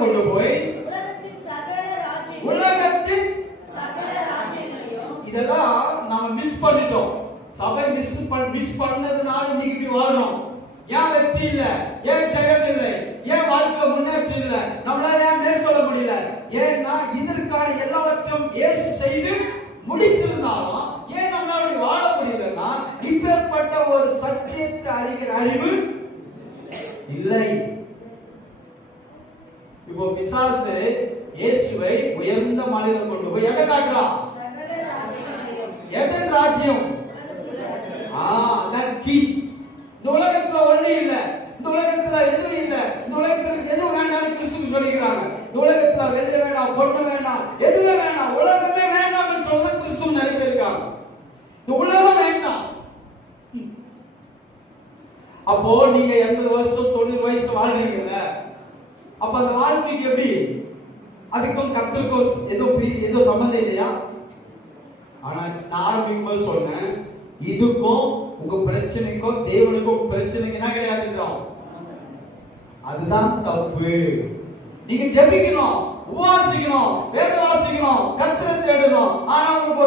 கொண்டு போய் உலகத்தின் இதெல்லாம் நாம மிஸ் பண்ணிட்டோம். சபை மிஸ் பண்ணதுனால இன்னைக்கு இப்படி வாழ்றோம். ஏன் வெற்றி இல்ல, ஏன் ஜெயம் இல்லை, ஏன் வாழ்க்கை முன்னேற்றம் இல்ல, நம்மளால ஏன் மேற்கொள்ள முடியல? ஏன்னா இதற்கான எல்லாவற்றையும் இயேசு செய்து முடிச்சிருந்தாலும் ஏன் நம்மளால வாழ முடியலன்னா இப்பேற்பட்ட ஒரு சத்தியத்தை அறிகிற அறிவு இல்லை. இப்போ பிசாசு இயேசுவை உயர்ந்த மலையில கொண்டு போய் எதை காட்டுறான்? எதன் ராஜ்யம்? இந்த உலகத்துல ஒண்ணு இல்ல, இந்த உலகத்துல எதுவும் இல்ல, இந்த உலகத்துல எதுவும் வேண்டாம் கிறிஸ்து சொல்லிக்கிறாங்க. இந்த உலகத்துல வெள்ளை வேண்டாம், பொண்ணு வேண்டாம், எதுவுமே வேண்டாம், உலகமே வேண்டாம்னு சொல்ல கிறிஸ்து நிறைய பேர் இருக்காங்க. இந்த உலகம் வேண்டாம். அப்போ நீங்க 80 வருஷம் 90 வயசு வாழ்றீங்கல்ல, அப்ப அந்த வாழ்க்கைக்கு எப்படி? அதுக்கும் கர்த்தருக்கும் ஏதோ சம்பந்தம் இல்லையா? ஆனா நான் ஆரம்பிக்கும்போது சொன்னேன், இதுக்கும் உங்க பிரச்சனைக்கும் தேவனுக்கும் பிரச்சனைக்கு என்ன கிடையாதுன்றோம். அதுதான் தப்பு. நீங்க ஜெபிக்கணும், உபவாசிக்கணும், வேத வாசிக்கணும், கர்த்தரை தேடணும். ஆனா உங்களுக்கு